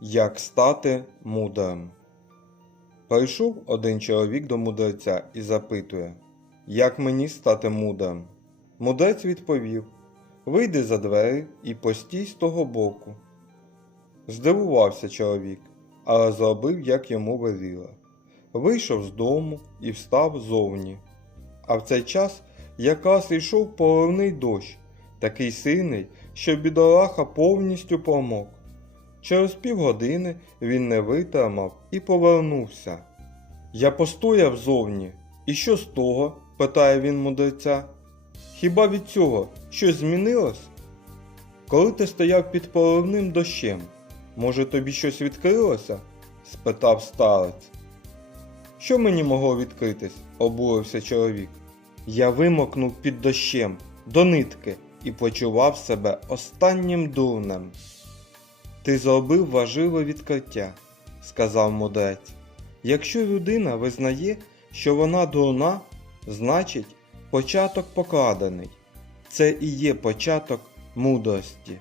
Як стати мудрим? Прийшов один чоловік до мудреця і запитує, як мені стати мудрим? Мудрець відповів: Вийди за двері і постій з того боку. Здивувався чоловік, але зробив, як йому веліли. Вийшов з дому і встав зовні. А в цей час якраз йшов поливний дощ, такий сильний, що бідолаха повністю промок. Через півгодини він не витримав і повернувся. Я постояв зовні. І що з того? питає він мудреця. Хіба від цього щось змінилось? Коли ти стояв під поливним дощем, може тобі щось відкрилося? спитав старець. Що мені могло відкритись? обурився чоловік. Я вимокнув під дощем до нитки і почував себе останнім дурнем. Ти зробив важливе відкриття, сказав мудрець. Якщо людина визнає, що вона дурна, значить початок покладений. Це і є початок мудрості.